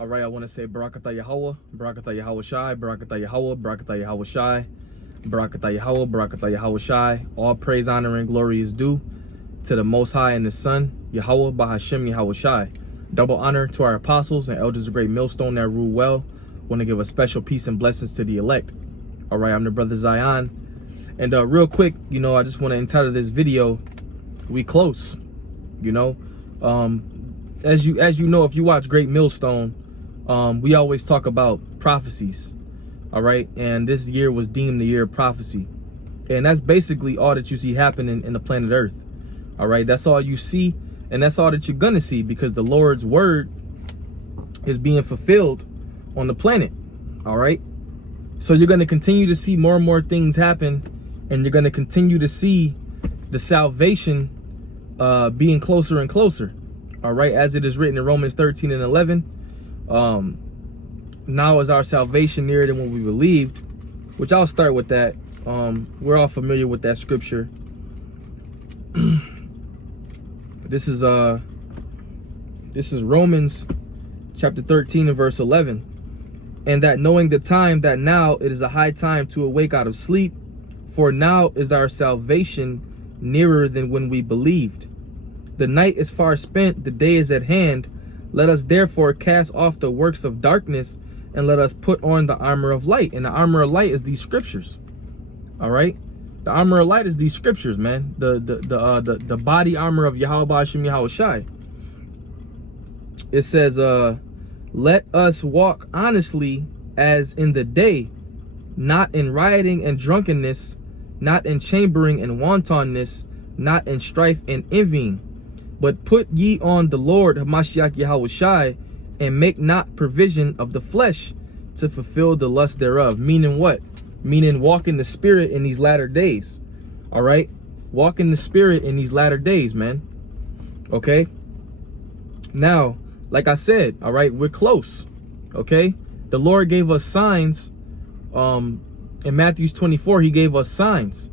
All right, I want to say Barakatah Yahweh, Barakatah Yahweh Shai, Barakatah Yahweh, Barakatah Yahweh Shai, Barakatah Yahweh, Barakatah Yahweh Shai. All praise, honor, and glory is due to the Most High and His Son, Yahweh Bahashem Yahweh Shai. Double honor to our apostles and elders of Great Millstone that rule well. Want to give a special peace and blessings to the elect. All right, I'm the brother Zion. And real quick, I just want to entitle this video, We Close. As you know, if you watch Great Millstone, we always talk about prophecies. All right, and this year was deemed the year of prophecy. And that's basically all that you see happening in the planet Earth. All right, that's all you see, and that's all that you're gonna see, because the Lord's word is being fulfilled on the planet. All right, so you're gonna continue to see more and more things happen, and you're gonna continue to see the salvation being closer and closer. All right, as it is written in Romans 13 and 11, now is our salvation nearer than what we believed, which I'll start with that. We're all familiar with that scripture. This is Romans chapter 13 and verse 11. And that knowing the time, that now it is a high time to awake out of sleep, for now is our salvation nearer than when we believed. The night is far spent, the day is at hand. Let us therefore cast off the works of darkness, and let us put on the armor of light. And the armor of light is these scriptures. All right, the armor of light is these scriptures, man. The body armor of Yahweh Bahashem Yahweh Shai. It says, let us walk honestly as in the day, not in rioting and drunkenness, not in chambering and wantonness, not in strife and envying, but put ye on the Lord Hamashiach Yahweh Shai, and make not provision of the flesh to fulfill the lust thereof. Meaning what? Meaning walk in the spirit in these latter days. All right, walk in the spirit in these latter days, man. Okay, now, like I said, all right, we're close. Okay, the Lord gave us signs. In Matthew 24, he gave us signs.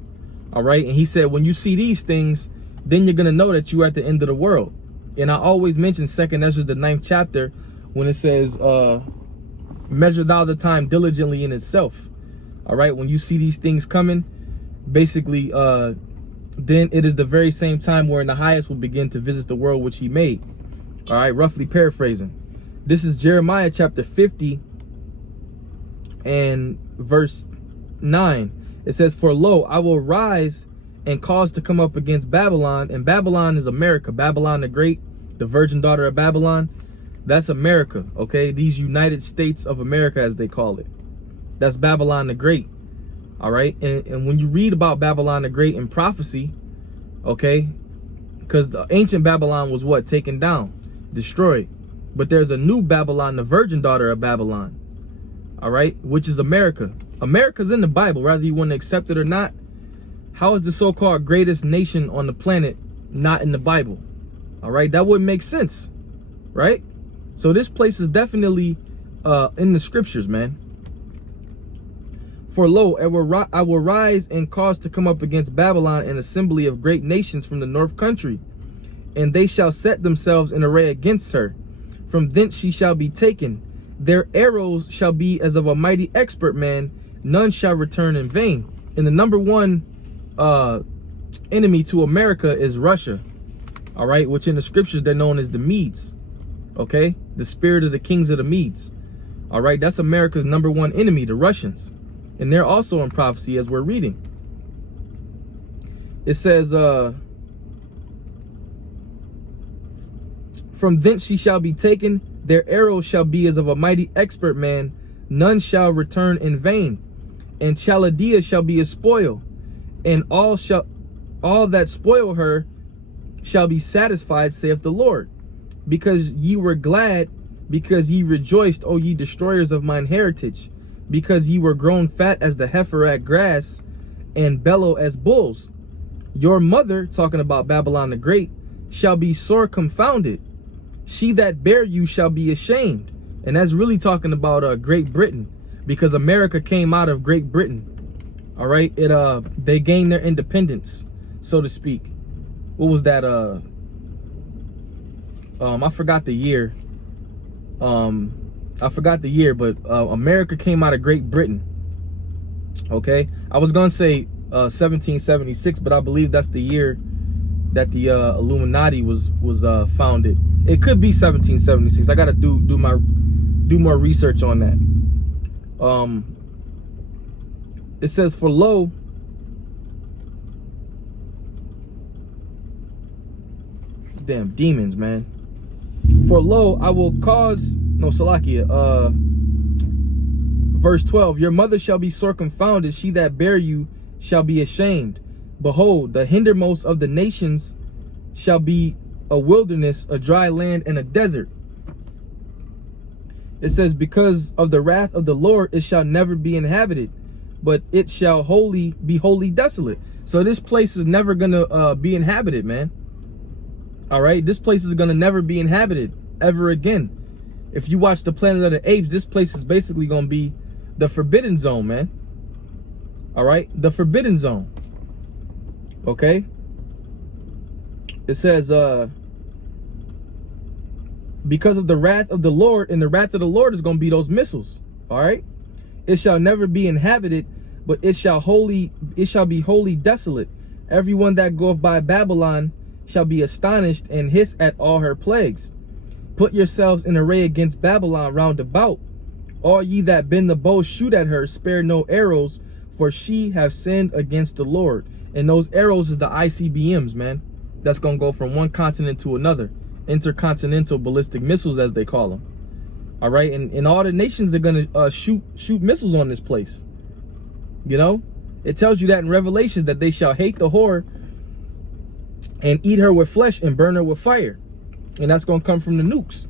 All right, and he said, when you see these things, then you're gonna know that you're at the end of the world. And I always mention 2nd Ezra, the 9th chapter, when it says, measure thou the time diligently in itself. All right, when you see these things coming, basically, then it is the very same time wherein the highest will begin to visit the world which he made. All right, roughly paraphrasing. This is Jeremiah chapter 50 and verse 9. It says, for lo, I will rise and cause to come up against Babylon. And Babylon is America. Babylon the Great, the virgin daughter of Babylon. That's America, okay? These United States of America, as they call it. That's Babylon the Great, all right? And when you read about Babylon the Great in prophecy, okay, because the ancient Babylon was what? Taken down, destroyed. But there's a new Babylon, the virgin daughter of Babylon, all right, which is America. America's in the Bible, whether you want to accept it or not. How is the so-called greatest nation on the planet not in the Bible? All right, that wouldn't make sense, right? So this place is definitely in the scriptures, man. For lo, I will rise and cause to come up against Babylon an assembly of great nations from the north country, and they shall set themselves in array against her. From thence she shall be taken. Their arrows shall be as of a mighty expert man. None shall return in vain. And the number one enemy to America is Russia. All right, which in the scriptures they're known as the Medes. Okay, the spirit of the kings of the Medes. All right, that's America's number one enemy, the Russians. And they're also in prophecy as we're reading. It says, from thence she shall be taken. Their arrows shall be as of a mighty expert man. None shall return in vain. And Chaldea shall be a spoil. And all that spoil her shall be satisfied, saith the Lord. Because ye were glad, because ye rejoiced, O ye destroyers of mine heritage. Because ye were grown fat as the heifer at grass, and bellow as bulls. Your mother, talking about Babylon the Great, shall be sore confounded. She that bare you shall be ashamed. And that's really talking about Great Britain, because America came out of Great Britain. All right, they gained their independence, so to speak. What was that? I forgot the year. I forgot the year, but America came out of Great Britain. Okay, I was gonna say 1776, but I believe that's the year that the Illuminati was founded. It could be 1776. I gotta do more research on that. It says, for lo, damn demons, man. For lo, I will cause, no, Salakia, verse 12, your mother shall be circumfounded, she that bare you shall be ashamed. Behold, the hindermost of the nations shall be a wilderness, a dry land, and a desert. It says, because of the wrath of the Lord, it shall never be inhabited, but it shall be wholly desolate. So this place is never gonna be inhabited, man. All right, this place is gonna never be inhabited ever again. If you watch the Planet of the Apes, this place is basically gonna be the forbidden zone, man. All right, the forbidden zone. Okay. It says, because of the wrath of the Lord, and the wrath of the Lord is gonna be those missiles. All right. It shall never be inhabited, but it shall be wholly desolate. Everyone that goeth by Babylon shall be astonished and hiss at all her plagues. Put yourselves in array against Babylon round about. All ye that bend the bow, shoot at her, spare no arrows, for she have sinned against the Lord. And those arrows is the ICBMs, man. That's gonna go from one continent to another. Intercontinental ballistic missiles, as they call them. All right, and all the nations are gonna shoot missiles on this place. You know, it tells you that in Revelation, that they shall hate the whore and eat her with flesh and burn her with fire, and that's gonna come from the nukes.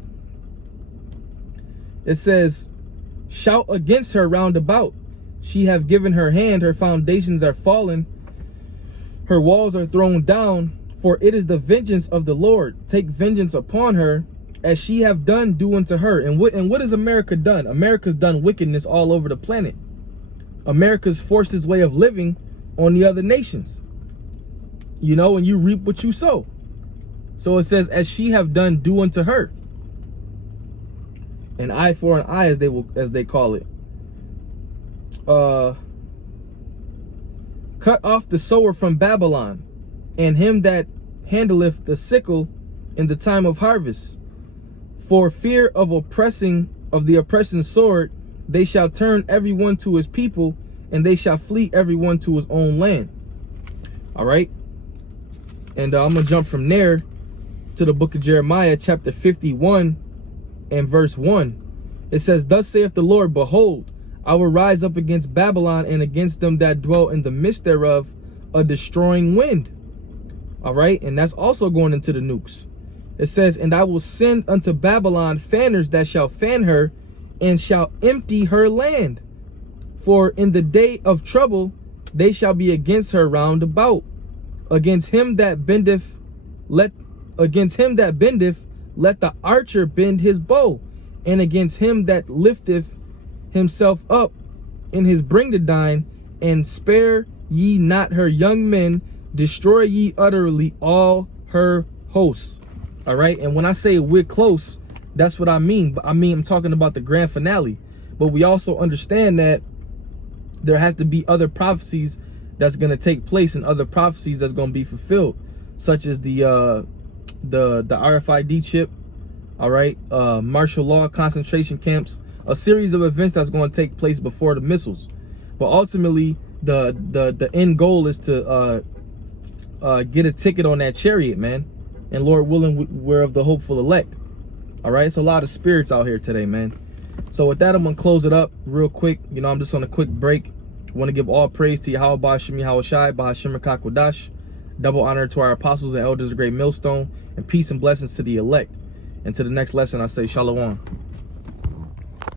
It says, shout against her round about. She have given her hand, her foundations are fallen, her walls are thrown down. For it is the vengeance of the Lord. Take vengeance upon her, as she have done, do unto her. And what has America done? America's done wickedness all over the planet. America's forced its way of living on the other nations. You know, and you reap what you sow. So it says, as she have done, do unto her. An eye for an eye, as they call it. Cut off the sower from Babylon, and him that handleth the sickle in the time of harvest. For fear of the oppressing sword, they shall turn everyone to his people, and they shall flee everyone to his own land. All right. And I'm gonna jump from there to the book of Jeremiah, chapter 51 and verse 1. It says, thus saith the Lord, behold, I will rise up against Babylon and against them that dwell in the midst thereof, a destroying wind. All right, and that's also going into the nukes. It says, and I will send unto Babylon fanners that shall fan her, and shall empty her land. For in the day of trouble they shall be against her round about. Against him that bendeth, let the archer bend his bow, and against him that lifteth himself up in his bringdadine, and spare ye not her young men, destroy ye utterly all her hosts. All right, and when I say we're close, that's what I mean. But I'm talking about the grand finale. But we also understand that there has to be other prophecies that's going to take place, and other prophecies that's going to be fulfilled, such as the RFID chip. All right, martial law, concentration camps, a series of events that's going to take place before the missiles. But ultimately, the end goal is to get a ticket on that chariot, man. And Lord willing, we're of the hopeful elect. All right, it's a lot of spirits out here today, man. So with that, I'm gonna close it up real quick. You know, I'm just on a quick break. I want to give all praise to Yahweh Ba'Shem Yahweh Shai Ba'Shem Kakwadash. Double honor to our apostles and elders of Great Millstone, and peace and blessings to the elect. And to the next lesson, I say Shalom.